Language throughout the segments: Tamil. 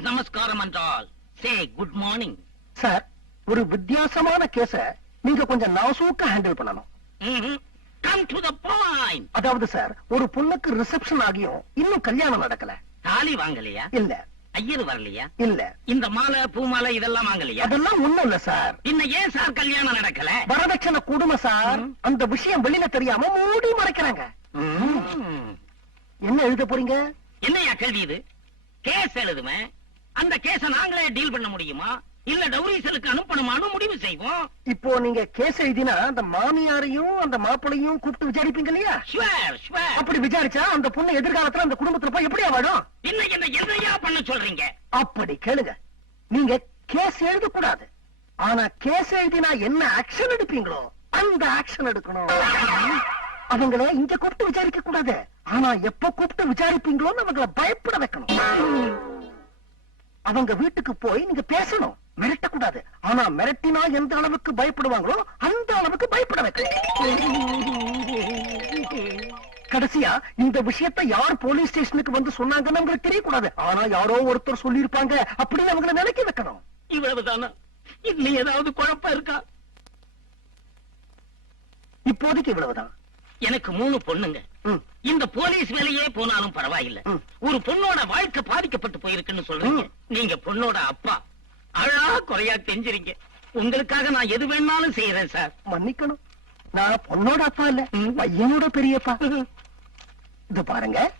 நமஸ்காரம் என்றால் சே குட் மார்னிங் சார் ஒரு வித்தியாசமான கேஸ நீங்க கொஞ்சம் நாசூக்கா ஹேண்டில் பண்ணணும். கம் டு த பாயிண்ட் அதாவது சார் ஒரு பொண்ணுக்கு ரிசப்ஷன் ஆகியும் இன்னும் கல்யாணம் நடக்கல. தாலி வாங்கலையா? இல்ல. ஐயர் வரலையா? இல்ல. இந்த மாலை பூ மாலை இதெல்லாம் வாங்கலையா? அதெல்லாம் ஒண்ணும் இல்ல சார். இன்ன ஏன் சார் கல்யாணம் நடக்கல? வரதட்சணை கொடுமை சார். அந்த விஷயம் வெளியில தெரியாம மூடி மறைக்கிறாங்க. என்ன எழுத போறீங்க? என்னையா கேள்வி இது? கேஸ் எழுதுவேன். அந்த கேஸ நாங்களே டீல் பண்ண முடியுமா? இல்ல டவுரிசலுக்கு அனுப்பணுமான்னு முடிவு செய்வோம். இப்போ நீங்க கேஸ் எழுதினா அந்த மாமியாரையும் அந்த மாப்பிளையும் கூப்பிட்டு விசாரிப்பீங்க இல்லையா? ஷுவர் ஷுவர் அப்படி விசாரிச்சா அந்த பொண்ணு எதிர்காலத்துல அந்த குடும்பத்துல போய் எப்படியா வாழும்? என்ன என்ன எதையா பண்ண சொல்றீங்க? அப்படி கேளுங்க. நீங்க கேஸ் எழுத கூடாது ஆனா கேஸ் எழுதினா என்ன ஆக்ஷன் எடுப்பீங்களோ அந்த ஆக்ஷன் எடுக்கணும். அவங்கள இங்க கூப்பிட்டு விசாரிக்க கூடாது ஆனா எப்ப கூப்பிட்டு விசாரிப்பீங்களோன்னு அவங்கள பயப்பட வைக்கணும். அவங்க வீட்டுக்கு போய் நீங்க பேசணும். மிரட்டக்கூடாது. ஆனா மிரட்டினா எந்த அளவுக்கு பயப்படுவாங்களோ அந்த அளவுக்கு பயப்பட வைக்கணும் கடைசியா இந்த விஷயத்தை யார் போலீஸ் ஸ்டேஷனுக்கு வந்து சொன்னாங்கன்னு உங்களுக்கு தெரியக்கூடாது. ஆனா யாரோ ஒருத்தர் சொல்லியிருப்பாங்க அப்படின்னு அவங்கள நினைக்க வைக்கணும். இவ்வளவுதானா? இதுல ஏதாவது குழப்பம் இருக்கா? இப்போதைக்கு இவ்வளவுதான். எனக்கு மூணு பொண்ணுங்க. இந்த போலீஸ் வேலையே போனாலும் பரவாயில்ல. ஒரு பொண்ணோட வாழ்க்கை பாதிக்கப்பட்டு போயிருக்குன்னு சொல்றீங்க. நீங்க பொண்ணோட அப்பா. அழா குறையா தெரிஞ்சிருங்க. உங்களுக்காக நான் எது வேணாலும் செய்யறேன் சார். மன்னிக்கணும். நான் பொண்ணோட அப்பா இல்ல. பையனோட பெரியப்பா. இது பாருங்க.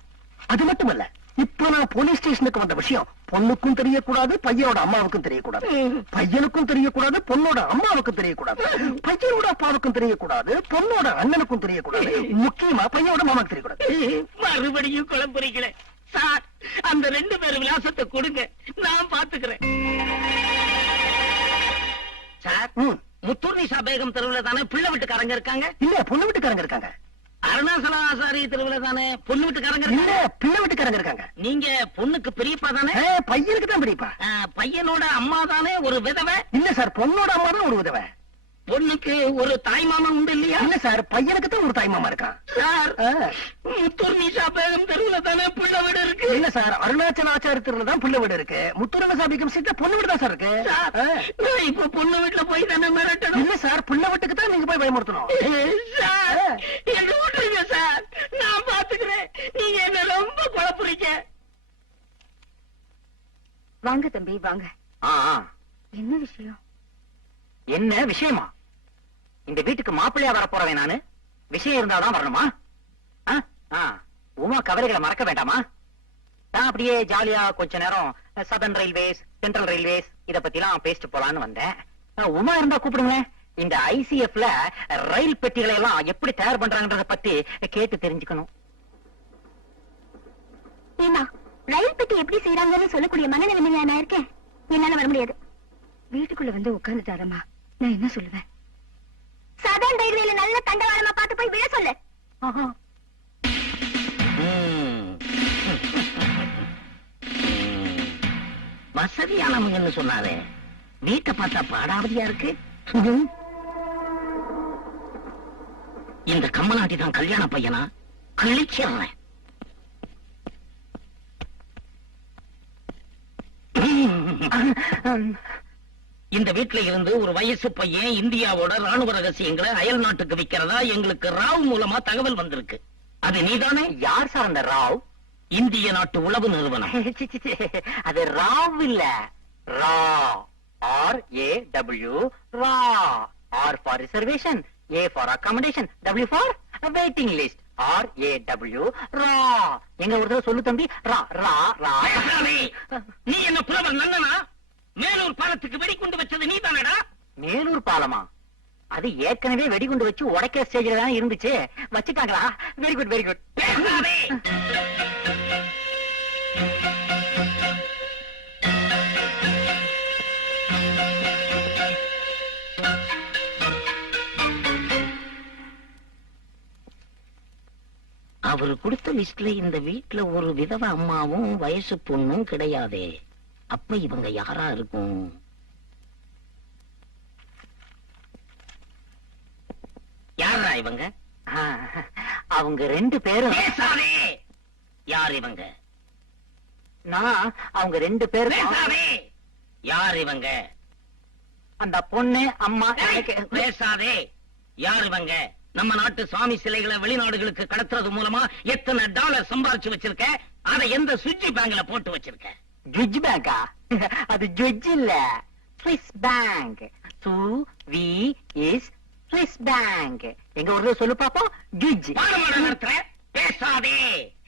அது மட்டுமல்ல இப்ப நான் போலீஸ் ஸ்டேஷனுக்கு வந்த விஷயம் பொண்ணுக்கும் தெரியக்கூடாது பையனோட அம்மாவுக்கும் தெரியக்கூடாது. பையனுக்கும் தெரியக்கூடாது பொண்ணோட அம்மாவுக்கும் தெரியக்கூடாது. பையனோட அப்பாவுக்கும் தெரியக்கூடாது பொண்ணோட அண்ணனுக்கும் தெரியக்கூடாது. முக்கியமா பையனோட மாமாவுக்கு தெரியக்கூடாது. மறுபடியும் குழம்புறீங்களே சார் அந்த ரெண்டு பேர் விலாசத்தை கொடுங்க. நான் பாத்துக்கிறேன். சார் ம். முத்தூர் நிசா பேகம் தெருவுல தானே பிள்ளை வீட்டுக்காரங்க இருக்காங்க? இல்ல பொண்ணு வீட்டுக்காரங்க இருக்காங்க. அருணாசலாசாரி தெருவுல தானே? பொண்ணு வீட்டுக்காரங்க பிள்ளை வீட்டுக்காரங்க இருக்காங்க நீங்க பொண்ணுக்கு பெரியப்பா தானே? பையனுக்கு தான் பெரியப்பா. பையனோட அம்மா தானே ஒரு விதவை? இல்ல சார் பொண்ணோட அம்மா தான் ஒரு உதவ பொண்ணுக்கு ஒரு தாய் மாமன் உண்டு இல்லையா? இல்ல சார்? பையனுக்கு தான் ஒரு தாய் மாமா இருக்கான். சார். முத்தூர் நிசா பேகம் தெருவுல தானே பிள்ளை வீடு இருக்கு? இல்ல சார் அருணாச்சல ஆச்சாரத்துல தான் புள்ள வீடு இருக்கு. முத்துரங்க சாபிக்கம் சீட்ல பொண்ணு வீடு தான் சார் இருக்கு. நான் இப்ப பொண்ணு வீட்டுல போய் தானே மிரட்டணும்? இல்ல சார் புள்ள வீட்டுக்கு தான் நீங்க போய் பயமுறுத்தணும். சார் என்ன விட்டுருங்க சார். நான் பாத்துக்கிறேன் நீங்க என்ன ரொம்ப குழப்புறீங்க வாங்க தம்பி வாங்க. என்ன விஷயம்? என்ன விஷயமா? இந்த வீட்டுக்கு மாப்பிள்ளையா வர போறவன் நானு? விஷயம் இருந்தாதான் வரணுமா. உமா கவலைகளை மறக்க வேண்டாமா? நான் அப்படியே ஜாலியா கொஞ்ச நேரம் சதர்ன் ரயில்வேஸ் சென்ட்ரல் ரயில்வேஸ் இத பத்தி எல்லாம் பேசிட்டு போலான்னு வந்தேன். உமா இருந்தா கூப்பிடுங்க இந்த ஐசிஎஃப்ல ரயில் பெட்டிகளை எல்லாம் எப்படி தயார் பண்றாங்கன்றத பத்தி கேட்டு தெரிஞ்சுக்கணும். ஏமா ரயில் பெட்டி எப்படி செய்யறாங்கன்னு சொல்லக்கூடிய மனநிலைமையில நான் இருக்கேன். என்னால வர முடியாது. வீட்டுக்குள்ள வந்து உட்கார்ந்துட்டாரம்மா. நான் என்ன சொல்லுவேன்? சதன் ரயில்வேல நல்ல தண்டவாளமா பார்த்து போய் விழ சொல்லு. வசதியானவங்கன்னு சொன்னாரே. வீட்டை பார்த்தா பாடாவதியா இருக்கு? இந்த கம்மநாட்டி தான் கல்யாண பையனா? கிழிச்சிடுறேன். இந்த வீட்ல இருந்து ஒரு வயசு பையன் இந்தியாவோட ராணுவ ரகசியங்களை அயல் நாட்டுக்கு விக்கிறதா எங்களுக்கு ராவ் மூலமா தகவல் வந்திருக்கு. அது நீதானே? யார் சார் அந்த ராவ்? இந்திய நாட்டு உளவு நிறுவனம். அது ராவ் இல்ல. ரா R A W raw. R for reservation A for accommodation W for waiting list R A W ரா. எங்க ஒரு தடவை சொல்லு தம்பி. ரா ரா ரா. நீ என்ன புலவர் நன்னனா மேலூர் பாலத்துக்கு வெடிகுண்டு வச்சது நீ தானடா மேலூர் பாலமா? அது ஏற்கனவே வெடிகுண்டு வச்சு உடைக்கிற ஸ்டேஜ்ல தான் இருந்துச்சு. வச்சுட்டாங்களா? வெரி குட் வெரி குட் அவரு கொடுத்த லிஸ்ட்ல இந்த வீட்ல ஒரு விதவ அம்மாவும் வயசு பொண்ணும் கிடையாதே. அப்ப இவங்க யாரா இருக்கும்? யாரா இவங்க? அவங்க ரெண்டு பேரும் யார் இவங்க? நான் அவங்க ரெண்டு பேரும் யார் இவங்க? அந்த பொண்ணு அம்மா பேசாதே யார் இவங்க? நம்ம நாட்டு சுவாமி சிலைகளை வெளிநாடுகளுக்கு கடத்துறது மூலமா எத்தனை டாலர் சம்பாரிச்சு வச்சிருக்க? அதை எந்த சுவிட்ச் பேங்க்ல போட்டு வச்சிருக்க? ஜுஜ் பேங்கா அது ஜுஜ் இல்ல. ஸ்விஸ் பேங்க் சு வி இஸ் ஸ்விஸ் பேங்க் எங்க ஊர்ல சொல்லு பாப்போம். ஜுஜ் பேசாதே.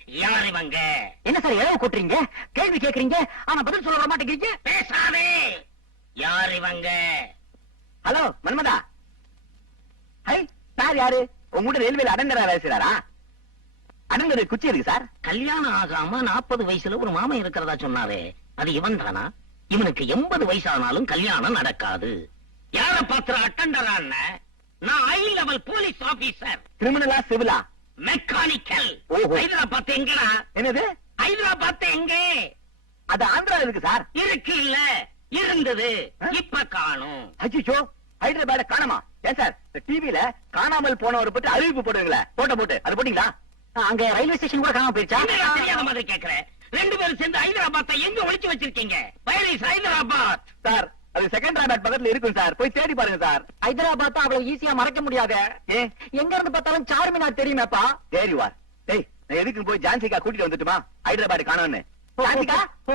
யார் இவங்க? என்ன சார் இளவு கூட்டுறீங்க? கேள்வி கேக்குறீங்க. ஆனா பதில் சொல்ல வர மாட்டேங்கிறீங்க. பேசாதே. யார் இவங்க? ஹலோ மன்மதா. ஹை சார் யாரு? உங்ககிட்ட ரயில்வேல அடங்கரா வேலை அடங்கரு குச்சி இருக்கு சார்? கல்யாணம் ஆகாம நாற்பது வயசுல ஒரு மாமன் இருக்கிறதா சொன்னாரே அது இவன் தானா? இவனுக்கு எண்பது வயசானாலும் கல்யாணம் நடக்காது. யார பாத்திர அட்டண்டரான நான் ஹை லெவல் போலீஸ் ஆபீசர் கிரிமினலா சிவிலா மெக்கானிக்கல். ஹைதராபாத் எங்கடா? என்னது? ஹைதராபாத் எங்கே? அது ஆந்திரா இருக்கு சார். இருக்கு இல்ல. இருந்தது? இப்ப காணும். அச்சோ ஹைதராபாத் காணாமா? ஏன் சார் டிவில காணாமல் போனவரை பத்தி அறிவிப்பு போடுவீங்களே? போட்டோ போட்டு அது போட்டீங்களா? அங்க ரயில்வே ஸ்டேஷன் கூட காணாம போயிருச்சா? என்னடா தெரியாத மாதிரி கேக்குறேன் ரெண்டு பேரும் சேர்ந்து ஹைதராபாத்தை எங்க ஒளிச்சு வச்சிருக்கீங்க? வயலிஸ் ஹைதராபாத்? சார் அது செகண்ட் ராபேட் பக்கத்துல இருக்கும் சார். போய் தேடி பாருங்க சார். ஹைதராபாத் அவ்வளவு ஈஸியா மறக்க முடியாது. ஏ? எங்க இருந்து பார்த்தாலும் சார்மினார் தெரியுமேப்பா. தேடி வார் டேய் நான் எதுக்கு போய் ஜான்சிகா கூட்டிட்டு வந்துட்டுமா? ஹைதராபாத் காணோன்னு. ஜான்சிகா ஓ,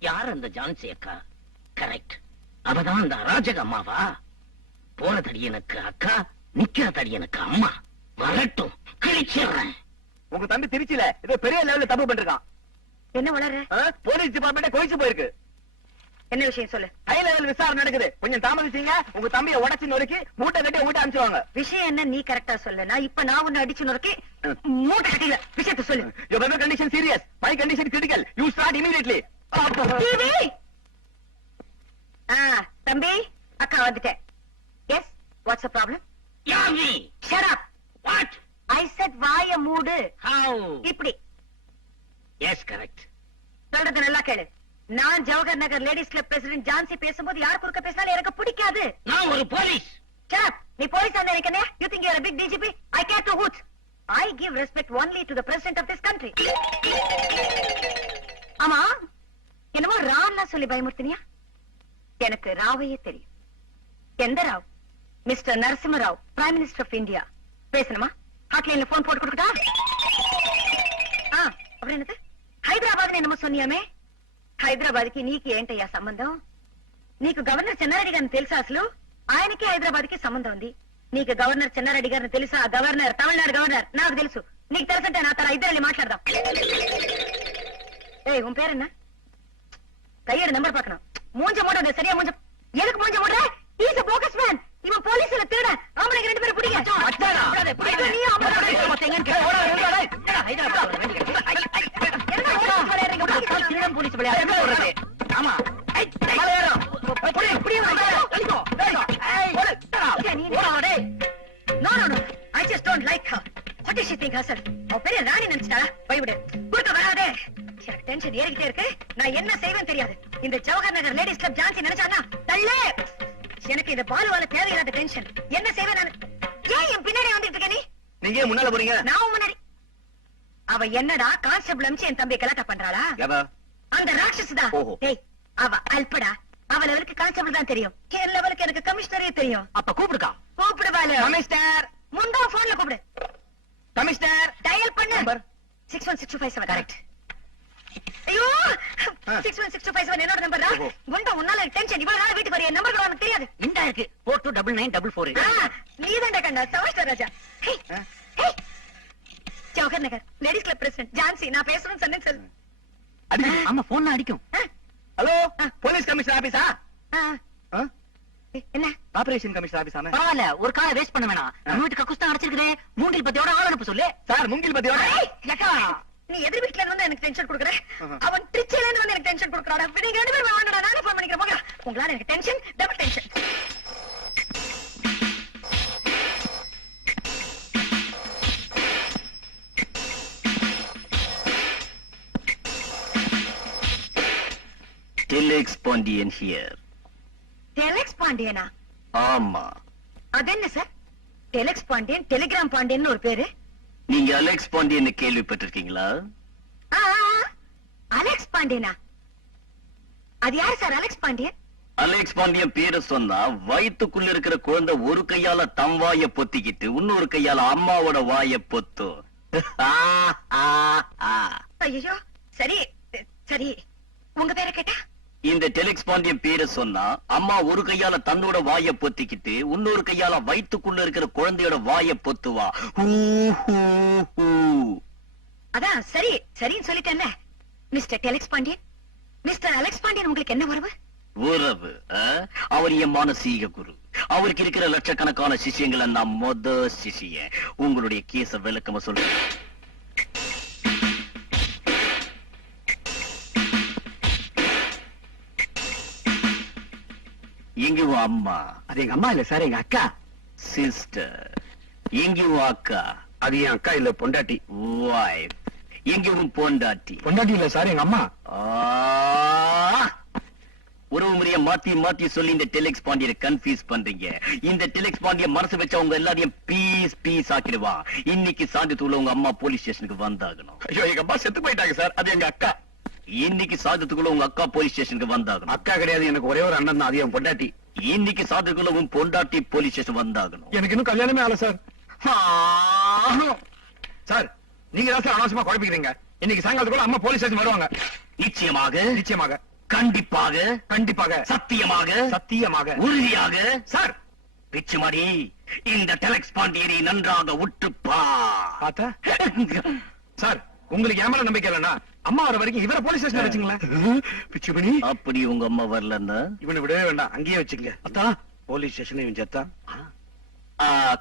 யார் அந்த ஜான்சி அக்கா? கரெக்ட் அவதான் அந்த அராஜக அம்மாவா? போற தடியனுக்கு அக்கா நிக்கிற தடியனுக்கு அம்மா. வரட்டும். கிழிச்சிடுறேன். உங்க தம்பி திருச்சியில ஏதோ பெரிய லெவல்ல தப்பு பண்ணிருக்கான். என்ன வளர்ற ஆ? போலீஸ் டிபார்ட்மெண்ட் கொதிச்சு போயிருக்கு. என்ன விஷயம் சொல்லு? ஹை லெவல் விசாரணை நடக்குது. கொஞ்சம் தாமதிச்சீங்க. உங்க தம்பியை உடைச்சு நொறுக்கி மூட்டை கட்டி வீட்டை அனுப்பிச்சுவாங்க விஷயம் என்ன? நீ கரெக்டா சொல்லு. நான் இப்ப நான் உன்னை அடிச்சு நொறுக்கி மூட்டை கட்டில விஷயத்த சொல்லு. Weather condition serious. My condition critical. You start immediately. TV ஆ தம்பி அக்கா வந்துட்டேன். எஸ் வாட்ஸ் ப்ராப்ளம் யார் நீ shut up what I said வாய மூடு. ஹவு இப்படி. எஸ் கரெக்ட் சொல்றது நல்லா கேளு. நான் Jawahar Nagar ladies club president Jhansi பேசும்போது யார் குறுக்க பேசினாலும் எனக்கு பிடிக்காது. நான் ஒரு போலீஸ். Up. நீ போலீஸ் ஆன இருக்கனே you think you big DGP I care to hoot I give respect only to the president of this country ஆமா? என்னமோ ராவ்லாம் சொல்லி பயமுறுத்தினியா? எனக்கு ராவையே தெரியும். எந்த Rao? Mister Narasimha Rao prime minister of India பேசணுமா? ಹಾಟ್ಲೈನ್ಲ ಫೋನ್ ಪೋಟ್ ಕೊಡ್ಕುಟಾ హైదరాబాద్ నేనమ్మ సోనియామే. హైదరాబాద్కి నీకు ఏంటయ్యా సంబంధం? నీకు గవర్నర్ చెన్నారెడ్డి గారిని తెలుసా అసలు? ఆయనకి హైదరాబాద్కి సంబంధం ఉంది. నీకు గవర్నర్ చెన్నారెడ్డి గారిని తెలుసా? Governor Tamil Nadu governor? నాకు తెలుసు. నీకు తెలుసంటే నా తర ఇద్దరు మాట్లాడదాం. ఏ ఉన్ పేరన్నా? கையோட நம்பர் பாக்கணும் மூஞ்ச மூட సరియా மூஞ்ச எதுக்கு மூஞ்ச மூடுற இஸ் போக்கஸ் மேன் இவன் போலீஸ்ல திருட ஆம்பளைங்க ரெண்டு பேரும் பிடிங்க மச்சானா? பிடிங்க, நீ ஆம்பளை என்ன போலீஸ் விளையாடுறீங்க? பிடிங்க. திருடன் போலீஸ் விளையாட எப்படி விடுறது? ஆமா மேல ஏறும். புடி, புடி, மேல முன்னால போறீங்க? நான் உன் முன்னாடி. அவ என்னடா கான்ஸ்டபிள் அமிச்சு என் தம்பி கலாட்டா பண்றாளா? அந்த ராட்சஸ் தான் ஓஹோ. டேய் அவ அல்படா. அவ லெவலுக்கு கான்ஸ்டபிள் தான் தெரியும். என் லெவலுக்கு எனக்கு கமிஷனரே தெரியும். அப்ப கூப்பிடுக்கா? கூப்பிடுவாளு. கமிஷனர் முண்டா போன்ல கூப்பிடு. கமிஷனர் டயல் பண்ணு. ஃபைவ் செவன் கரெக்ட் ஐயோ! ஆ. Six one six two five seven என்னோட நம்பர். குண்டா உன்னால டென்ஷன் இவ்வளவு நாள் வீட்டுக்கு வரைய? நம்பர் உனக்கு தெரியாது. இந்தா இருக்கு. Four two double nine double four நீ தான்டா கண்ணா. சமஸ்டர் ராஜா? Hey Jawahar Nagar ladies club president Jhansi நான் பேசணும்னு சொன்னேன் சொல்லு. அடி. ஆமா போன் அடிக்கும். ஆ, ஹலோ ஆ. போலீஸ் கமிஷனர் ஆபீஸா ஆ, ஏ, என்ன? ஆபரேஷன் கமிஷனர் ஆபீஸாமே பரவாயில்ல ஒரு காலை வேஸ்ட் பண்ண வேணாம். நம்ம வீட்டு கக்குஸ்தான் அடைச்சிருக்கிறேன் மூங்கில் பத்தியோட ஆள் அனுப்ப சொல்லு. சார் மூங்கில் பத்தியோட? நீ எதிர் வீட்ல இருந்து எனக்கு டென்ஷன் கொடுக்குற. அவன் திருச்சியில இருந்து வந்து எனக்கு டென்ஷன் கொடுக்குறாடா. நீங்க ரெண்டு பேரும் வாங்கடா. நானே போன் பண்ணிக்கிறேன். போங்க. உங்களால எனக்கு tension double tension telex Pandian here telex பாண்டியனா ஆமா அது என்ன sir telex Pandian telegram Pandian ஒரு பேரு நீங்க அலெக்ஸ் பாண்டியன் கேள்விப்பட்டிருக்கீங்களா. அலெக்ஸ் பாண்டியனா அது யாரு sir Alex Pandian Alex Pandian பேரு சொன்னா வயித்துக்குள்ள இருக்கிற குழந்தை ஒரு கையால தம் வாய பொத்திக்கிட்டு இன்னொரு கையால அம்மாவோட வாய பொத்தும் ஐயோ சரி சரி உங்க பேரை கேட்டா இந்த டெலெக்ஸ் பாண்டியன் பேரு சொன்னா அம்மா ஒரு கையால தன்னோட வாய பொத்திக்கிட்டு இன்னொரு கையால வயித்துக்குள்ள இருக்கிற குழந்தையோட வாய பொத்துவா. அதான் சரி சரின்னு சொல்லிட்டேன்ல. Mister telex Pandian mister Alex Pandian உங்களுக்கு என்ன உறவு? உறவு? அவர் என் மானசீக குரு. அவருக்கு இருக்கிற லட்சக்கணக்கான சிஷியங்களை நான் மொத சிஷிய உங்களுடைய கேச விளக்கமா சொல்றேன். எங்க உன் அம்மா. அது எங்க அம்மா இல்ல சார் எங்க அக்கா. சிஸ்டர் எங்க உன் அக்கா. அது என் அக்கா இல்ல பொண்டாட்டி. வைஃப் எங்க உன் பொண்டாட்டி. பொண்டாட்டி இல்ல சார் எங்க அம்மா. ஆ! உறவு முறைய மாத்தி மாத்தி சொல்லி இந்த டெலெக்ஸ் பாண்டியனை கன்ஃபியூஸ் பண்றீங்க. இந்த டெலெக்ஸ் பாண்டிய மனசு வச்ச உங்க எல்லாரையும் பீஸ் பீஸ் ஆக்கிடுவா. இன்னைக்கு சாயந்தரத்துக்குள்ள உங்க அம்மா போலீஸ் ஸ்டேஷனுக்கு வந்தாகணும். ஐயோ எங்க அம்மா செத்து போயிட்டாங்க சார். அது எங்க அக்கா. இன்னைக்கு சாயந்தரத்துக்குள்ள உங்க அக்கா போலீஸ் ஸ்டேஷனுக்கு வந்தாகணும். அக்கா கிடையாது எனக்கு ஒரே ஒரு அண்ணன் தான் அது என் பொண்டாட்டி. இன்னைக்கு சாயந்தரத்துக்குள்ள உன் பொண்டாட்டி போலீஸ் ஸ்டேஷன் வந்தாகணும். எனக்கு இன்னும் கல்யாணமே சார். சார் நீங்க தான் சார் அனாவசியமா குழப்பிக்கிறீங்க. இன்னைக்கு சாயங்காலத்துக்குள்ள அம்மா போலீஸ் ஸ்டேஷன் வருவாங்க. நிச்சயமாக. நிச்சயமாக. கண்டிப்பாக. கண்டிப்பாக. சத்தியமாக. சத்தியமாக. உறுதியாக. சார். பிச்சுமணி இந்த டெலெக்ஸ் பாண்டியனை நன்றாக உற்றுப்பா பார்த்தா? சார் உங்களுக்கு ஏன் மேல நம்பிக்கை இல்லைன்னா அம்மா வர வரைக்கும் இவரை போலீஸ் ஸ்டேஷன் வச்சுங்களேன். பிச்சுமணி அப்படி உங்க அம்மா வரலன்னா? இவனை விடவே வேண்டாம். அங்கேயே வச்சுங்க அத்தா. போலீஸ் ஸ்டேஷன் இவன் செத்தா?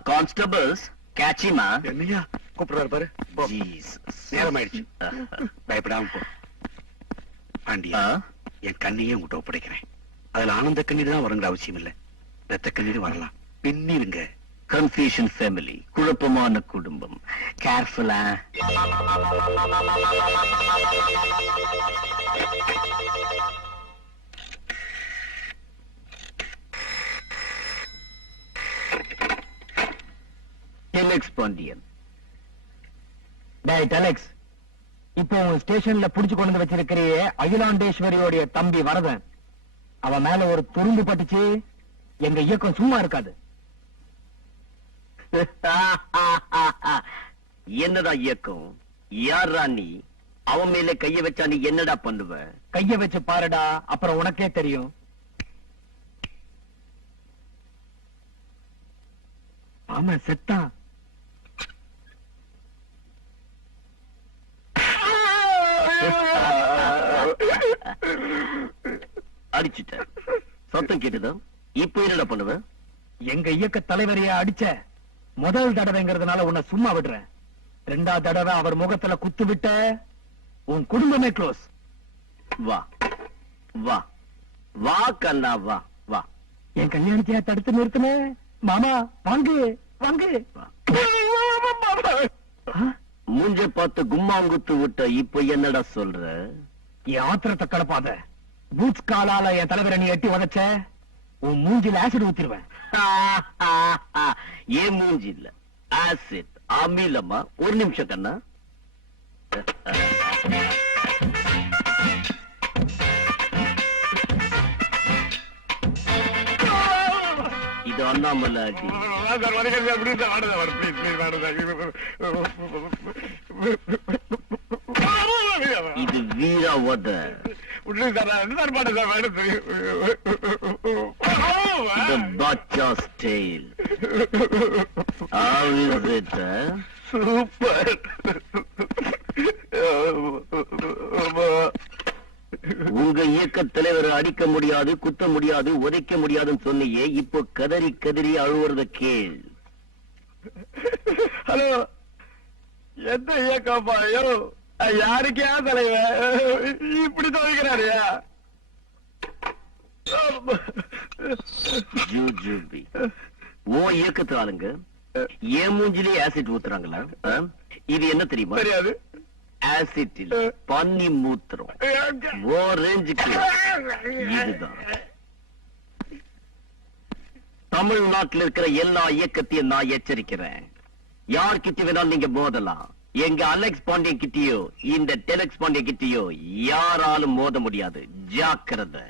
கான்ஸ்டபிள்ஸ் கேட்சிமா என்னையா? கூப்பிடுறாரு பாரு. நேரம் ஆயிடுச்சு பயப்படாம போ. பாண்டியா என் கண்ணையே உங்கள்கிட்ட ஒப்படைக்கிறேன். அதுல ஆனந்த கண்ணீர் தான் வருங்கிற அவசியம் இல்ல. ரத்த கண்ணீர் வரலாம். பின்னிருங்க. கன்ஃபியூஷன் ஃபேமிலி குழப்பமான குடும்பம். கேர்ஃபுல்லா டெலெக்ஸ் பாண்டியன் டேய் டெலெக்ஸ் இப்போ உங்க ஸ்டேஷன்ல புடிச்சு கொண்டு வந்து வச்சிருக்கிறியே அகிலாண்டேஸ்வரியோடைய தம்பி வரதன். அவன் மேல ஒரு துரும்பு பட்டுச்சு. எங்க இயக்கம் சும்மா இருக்காது. என்னடா இயக்கம்? யாரா நீ? அவன் மேல கைய வச்சா நீ என்னடா பண்ணுவ? கைய வச்சு பாருடா அப்புறம் உனக்கே தெரியும். ஆமா செத்தான் அடிச்சுட்ட. சத்தம் கேட்டுதா? இப்ப என்னடா பண்ணுவ? எங்க இயக்க தலைவரைய அடிச்ச? முதல் தடவைங்கிறதுனால உன்னை சும்மா விடுறேன். ரெண்டாவது தடவை அவர் முகத்துல குத்து விட்ட உன் குடும்பமே க்ளோஸ் வா. வா. வா கண்ணா வா. வா. என் கல்யாணத்தையா தடுத்து நிறுத்தின? மாமா வாங்கு வாங்கு? மூஞ்ச பார்த்து கும்மாங்குத்து விட்ட இப்ப என்னடா சொல்ற? என் ஆத்திரத்தை கலப்பாத. பூட்ஸ் காலால என் தலைவரை நீ எட்டி உதைச்ச? உன் மூஞ்சில ஆசிட் ஊத்திருவேன். ஏன் மூஞ்சி இல்ல ஆசிட் அமிலமா? ஒரு நிமிஷம் கண்ணா. இது அண்ணாமலை அடி. இது வீரா வத இது Baasha style How is it, huh? Super உங்க இயக்க தலைவரை அடிக்க முடியாது குத்த முடியாது உதைக்க முடியாதுன்னு சொன்னியே இப்போ கதறி கதறி அழுவுறத கேள் ஹலோ எந்த இயக்கம்ப்பா ஐயோ யாருக்கே தலைவன் இப்படி துவைக்கிறாருயா? ஜூஜூபி ஓ இயக்கத்து ஆளுங்க. ஏன் மூஞ்சிலே ஆசிட் ஊத்துறாங்களா? ஆ? இது என்ன தெரியுமா? தெரியாது. ஆசிட் இல்ல பன்னி மூத்திரம். ஓ ரேஞ்சுக்கு இதுதான். தமிழ்நாட்டில் இருக்கிற எல்லா இயக்கத்தையும் நான் எச்சரிக்கிறேன். யார்கிட்ட வேணாலும் நீங்க மோதலாம். எங்க அலெக்ஸ் பாண்டிய கிட்டியோ இந்த டெலக்ஸ் பாண்டிய கிட்டியோ யாராலும் மோத முடியாது. ஜாக்கிரதை.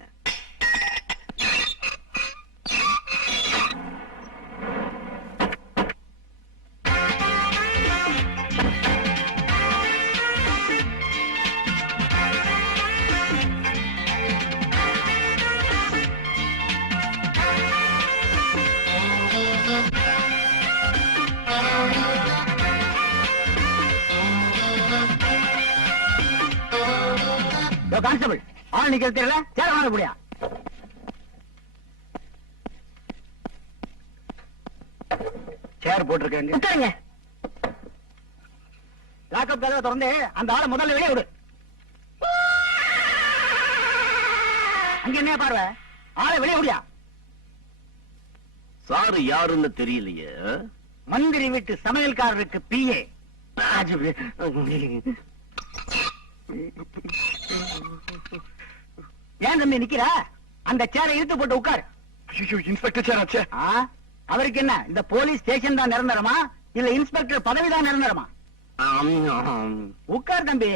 கான்ஸ்டபிள் ஆள் நிக்கிறது தெரியல சேர வாங்க முடியா சேர் போட்டிருக்கேங்க உட்காருங்க. லாக்அப் கதவை திறந்து அந்த ஆளை முதல்ல வெளியே விடு. அங்க என்ன பார்வை? ஆளை வெளியே விடியா? சாரு யாருன்னு தெரியலையே மந்திரி வீட்டு சமையல்காரருக்கு பிஏ ஏன் தம்பி நிக்கிற? அந்த சேரை இழுத்து போட்டு உட்காரு. இன்ஸ்பெக்டர் சார் ஆச்சே? அவருக்கு என்ன இந்த போலீஸ் ஸ்டேஷன் தான் நிரந்தரமா? இல்ல இன்ஸ்பெக்டர் பதவி தான் நிரந்தரமா? உட்கார் தம்பி.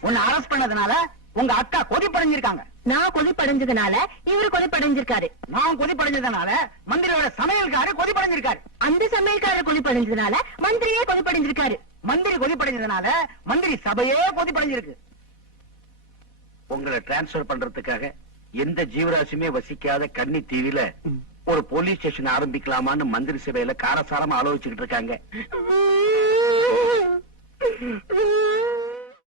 உன்னை அரெஸ்ட் பண்ணதுனால உங்க அக்கா கொதிப்படைஞ்சிருக்காங்க. நான் கொதிப்படைஞ்சதுனால இவரு கொதிப்படைஞ்சிருக்காரு. நான் கொதிப்படைஞ்சதுனால மந்திரியோட சமையல்காரு கொதிப்படைஞ்சிருக்காரு. அந்த சமையல்காரர் கொதிப்படைஞ்சதுனால மந்திரியே கொதிப்படைஞ்சிருக்காரு. மந்திரி கொதிப்படைஞ்சதுனால மந்திரி சபையே கொதிப்படைஞ்சிருக்கு. உங்களை டிரான்ஸ்பர் பண்றதுக்காக எந்த ஜீவராசியுமே வசிக்காத கன்னி தீவில ஒரு போலீஸ் ஸ்டேஷன் ஆரம்பிக்கலாமான்னு மந்திரி சபையில காரசாரமா ஆலோசிச்சுக்கிட்டு இருக்காங்க.